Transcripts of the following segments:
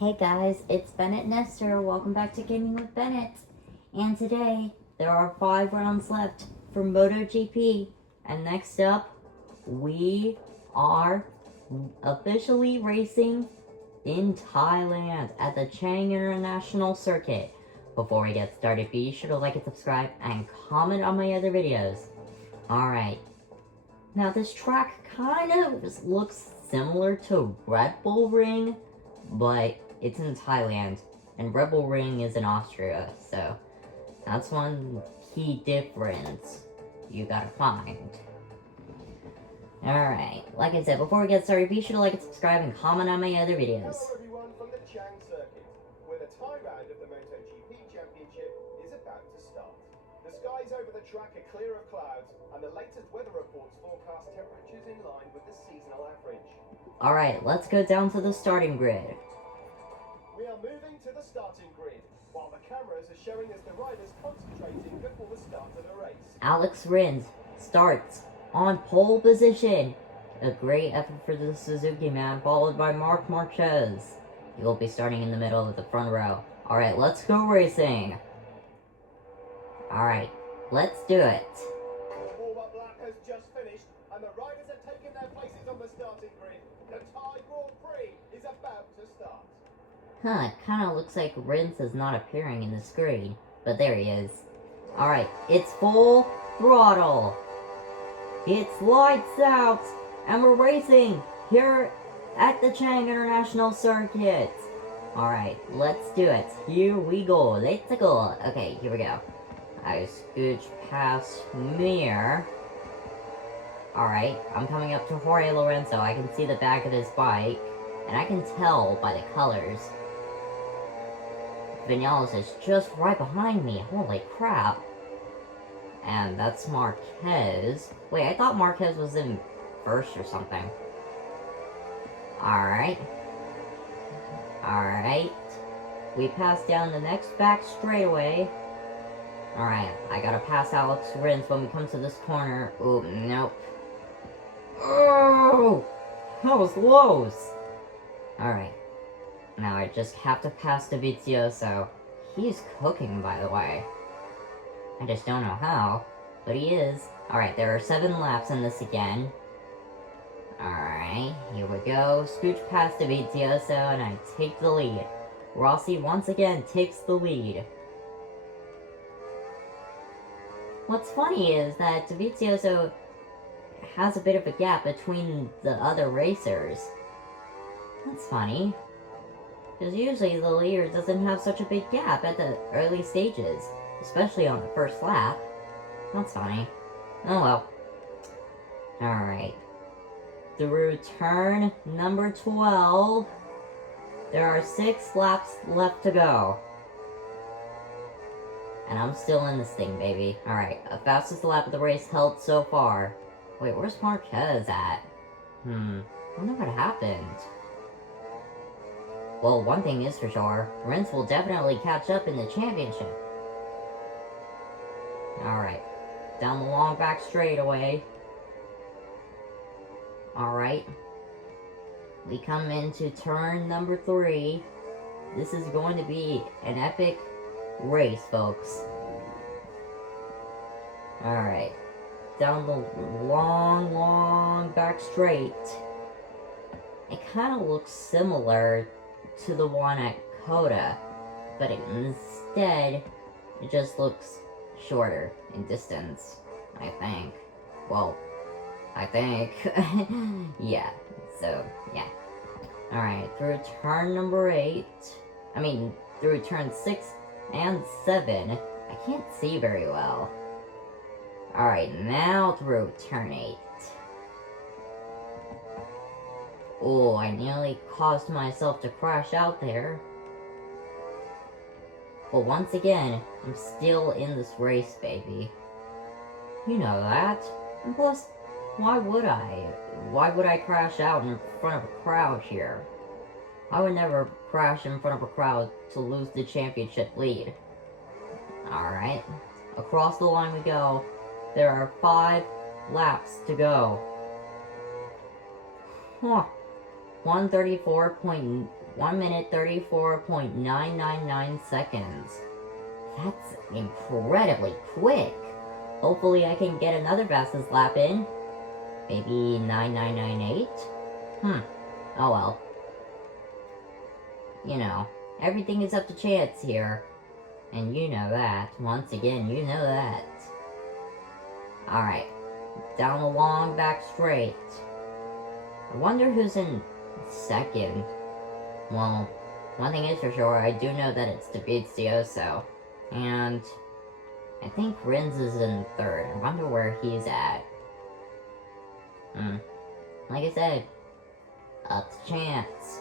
Hey guys, it's Bennett Nestor. Welcome back to Gaming with Bennett. And today, there are 5 rounds left for MotoGP. And next up, we are officially racing in Thailand at the Chang International Circuit. Before we get started, be sure to like and subscribe and comment on my other videos. Alright. Now this track kind of looks similar to Red Bull Ring, but it's in Thailand, and Red Bull Ring is in Austria, so that's one key difference you gotta find. Alright, like I said, before we get started, be sure to like and subscribe and comment on my other videos. Hello everyone from the Chang circuit, where the Thai round of the MotoGP Championship is about to start. The skies over the track are clear of clouds, and the latest weather reports forecast temperatures in line with the seasonal average. Alright, let's go down to the starting grid. We are moving to the starting grid, while the cameras are showing us the riders concentrating before the start of the race. Alex Rins starts on pole position. A great effort for the Suzuki man, followed by Marc Marquez. He will be starting in the middle of the front row. Alright, let's go racing. Alright, let's do it. The warm-up lap has just finished, and the riders have taken their places on the starting grid. The Thai Grand Prix is about to start. Huh, it kinda looks like Rins is not appearing in the screen, but there he is. Alright, it's full throttle. It's lights out, and we're racing here at the Chang International Circuit. Alright, let's do it. Here we go, let's go. Okay, here we go. I scooch past Mir. Alright, I'm coming up to Jorge Lorenzo. I can see the back of his bike, and I can tell by the colors. Vinales is just right behind me. Holy crap. And that's Marquez. Wait, I thought Marquez was in first or something. Alright. Alright. We pass down the next back straightaway. Alright, I gotta pass Alex Rins when we come to this corner. Oh, nope. Oh! That was close! Alright. Now I just have to pass Dovizioso. He's cooking, by the way. I just don't know how, but he is. Alright, there are 7 laps in this again. Alright, here we go. Scooch past Dovizioso, and I take the lead. Rossi once again takes the lead. What's funny is that Dovizioso has a bit of a gap between the other racers. That's funny. Because usually the leader doesn't have such a big gap at the early stages, especially on the first lap. That's funny. Oh well. Alright. Through turn number 12, there are 6 laps left to go. And I'm still in this thing, baby. Alright, the fastest lap of the race held so far. Wait, where's Marquez at? I wonder what happened. Well, one thing is for sure, Rins will definitely catch up in the championship. Alright, down the long back straightaway. Alright. We come into turn number 3. This is going to be an epic race, folks. Alright. Down the long back straight. It kind of looks similar to the one at Coda, but instead, it just looks shorter in distance, I think. Well, I think. Yeah, so, yeah. Alright, through turn number 8, through turn 6 and 7, I can't see very well. Alright, now through turn 8. Oh, I nearly caused myself to crash out there. But once again, I'm still in this race, baby. You know that. And plus, why would I? Why would I crash out in front of a crowd here? I would never crash in front of a crowd to lose the championship lead. Alright. Across the line we go. There are 5 laps to go. Huh. 134.9 1 minute 34.999 seconds. That's incredibly quick. Hopefully I can get another fastest lap in. Maybe 9998? Oh well. You know, everything is up to chance here. And you know that. Once again, you know that. Alright. Down the long back straight. I wonder who's in second. Well, one thing is for sure, I do know that it's Davizioso. And I think Rins is in third. I wonder where he's at. Like I said, up to chance.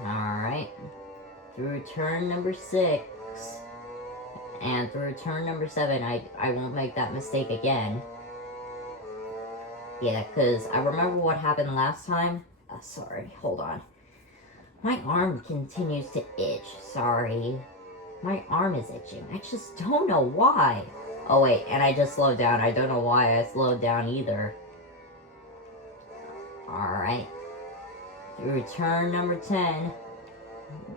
Alright. Through turn number 6. And through turn number 7, I won't make that mistake again. Yeah, because I remember what happened last time. Sorry, hold on. My arm continues to itch. Sorry. My arm is itching. I just don't know why. Oh wait, and I just slowed down. I don't know why I slowed down either. Alright. Through turn number 10.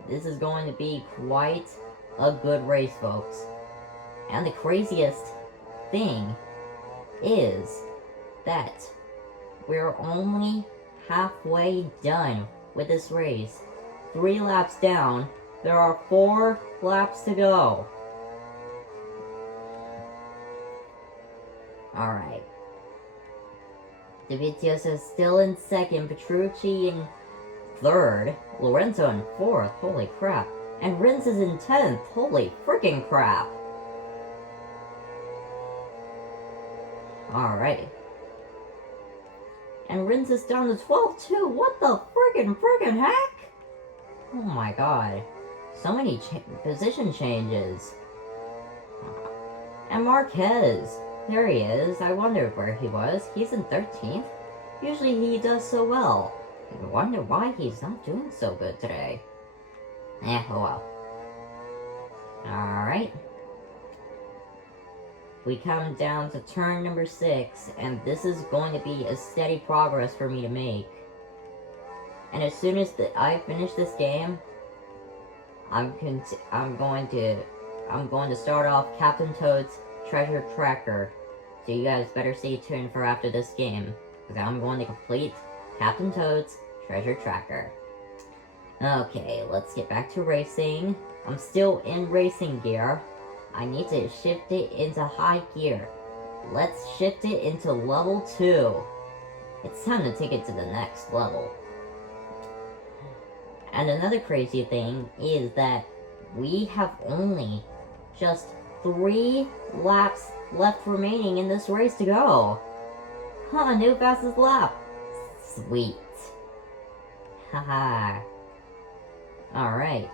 This is going to be quite a good race, folks. And the craziest thing is that we're only halfway done with this race. 3 laps down. There are 4 laps to go. Alright. Davizioso is still in second. Petrucci in third. Lorenzo in fourth. Holy crap. And Rins is in 10th. Holy freaking crap. Alright. And Rins is down to 12 too. What the friggin' heck? Oh my god. So many position changes. And Marquez. There he is. I wondered where he was. He's in 13th. Usually he does so well. I wonder why he's not doing so good today. Oh well. Alright. We come down to turn number 6, and this is going to be a steady progress for me to make. And as soon as I finish this game, I'm going to start off Captain Toad's Treasure Tracker. So you guys better stay tuned for after this game, because I'm going to complete Captain Toad's Treasure Tracker. Okay, let's get back to racing. I'm still in racing gear. I need to shift it into high gear. Let's shift it into level 2. It's time to take it to the next level. And another crazy thing is that we have only just 3 laps left remaining in this race to go. New fastest lap. Sweet. Haha. Alright.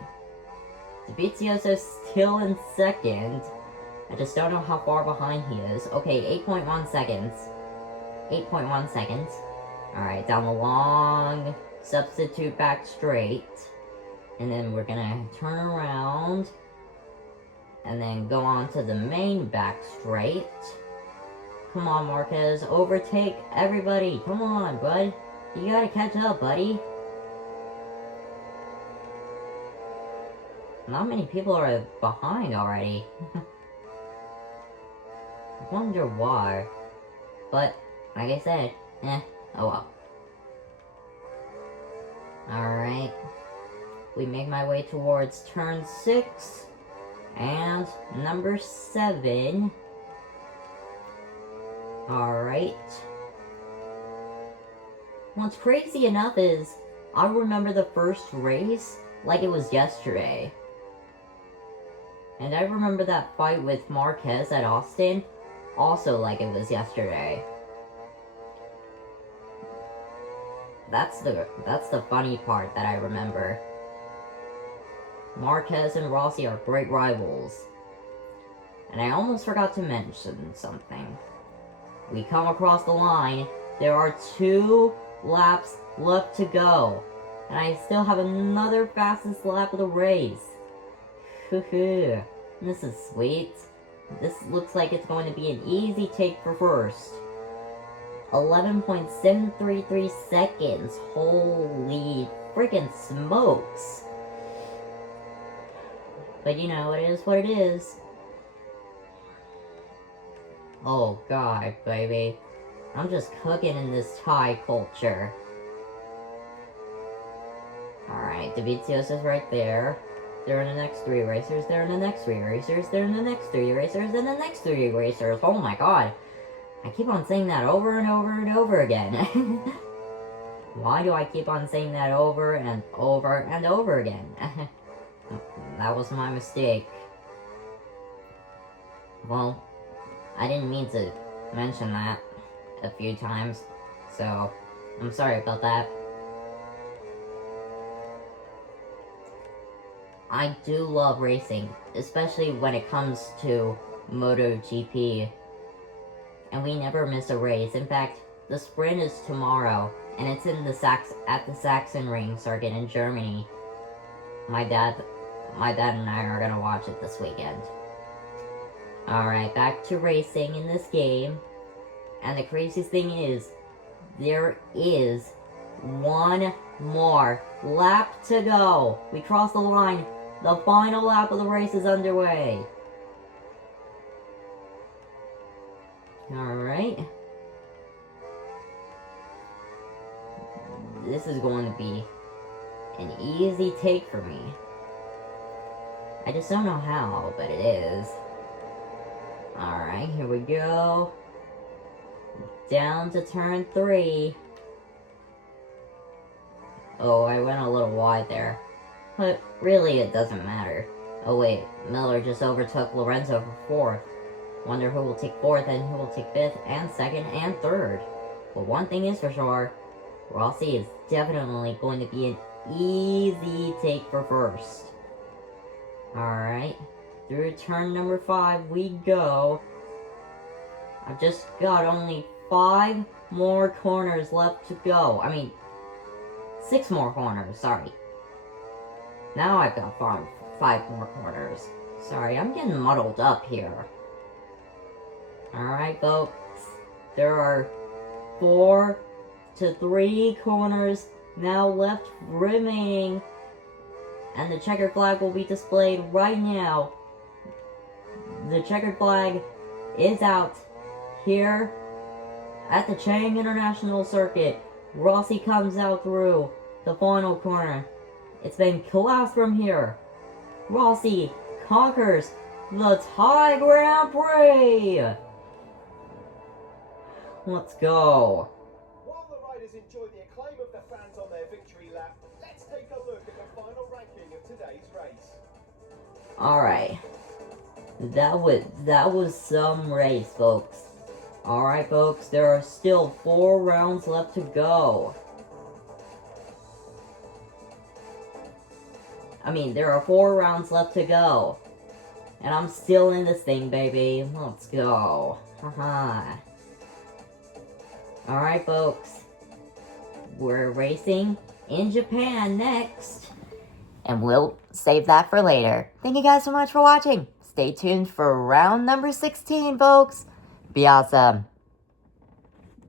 Davizioso's still in second. I just don't know how far behind he is. Okay, 8.1 seconds. 8.1 seconds. Alright, down the long substitute back straight. And then we're gonna turn around. And then go on to the main back straight. Come on, Marquez. Overtake everybody. Come on, bud. You gotta catch up, buddy. Not many people are behind already. I wonder why. But, like I said, oh well. Alright. We make my way towards turn 6. And number 7. Alright. What's crazy enough is, I remember the first race like it was yesterday. And I remember that fight with Marquez at Austin also like it was yesterday. That's the funny part that I remember. Marquez and Rossi are great rivals. And I almost forgot to mention something. We come across the line. There are 2 laps left to go. And I still have another fastest lap of the race. Hoo-hoo. This is sweet. This looks like it's going to be an easy take for first. 11.733 seconds. Holy freaking smokes. But you know, it is what it is. Oh god, baby. I'm just cooking in this Thai culture. Alright, Davizio's is right there. They're in the next 3 racers, they're in the next 3 racers, they're in the next 3 racers, and the next 3 racers. Oh my god. I keep on saying that over and over and over again. Why do I keep on saying that over and over and over again? That was my mistake. Well, I didn't mean to mention that a few times, so I'm sorry about that. I do love racing, especially when it comes to MotoGP. And we never miss a race. In fact, the sprint is tomorrow, and it's in the at the Sachsenring circuit in Germany. My dad and I are gonna watch it this weekend. Alright, back to racing in this game. And the craziest thing is, there is one more lap to go. We crossed the line. The final lap of the race is underway. Alright. This is going to be an easy take for me. I just don't know how, but it is. Alright, here we go. Down to turn 3. Oh, I went a little wide there. But really, it doesn't matter. Oh wait, Miller just overtook Lorenzo for 4th. Wonder who will take 4th and who will take 5th and 2nd and 3rd. But one thing is for sure, Rossi is definitely going to be an easy take for 1st. Alright, through turn number 5 we go. I've just got only 5 more corners left to go. I mean, 6 more corners, sorry. Now I've got 5 more corners. Sorry, I'm getting muddled up here. Alright, folks. There are 4 to 3 corners now left remaining. And the checkered flag will be displayed right now. The checkered flag is out here at the Chang International Circuit. Rossi comes out through the final corner. It's been collapsed from here. Rossi conquers the Thai Grand Prix. Let's go. While the riders enjoy the acclaim of the fans on their victory lap, let's take a look at the final ranking of today's race. Alright. That was some race, folks. Alright, folks, there are still 4 rounds left to go. I mean, there are 4 rounds left to go. And I'm still in this thing, baby. Let's go. Haha. Alright, folks. We're racing in Japan next. And we'll save that for later. Thank you guys so much for watching. Stay tuned for round number 16, folks. Be awesome.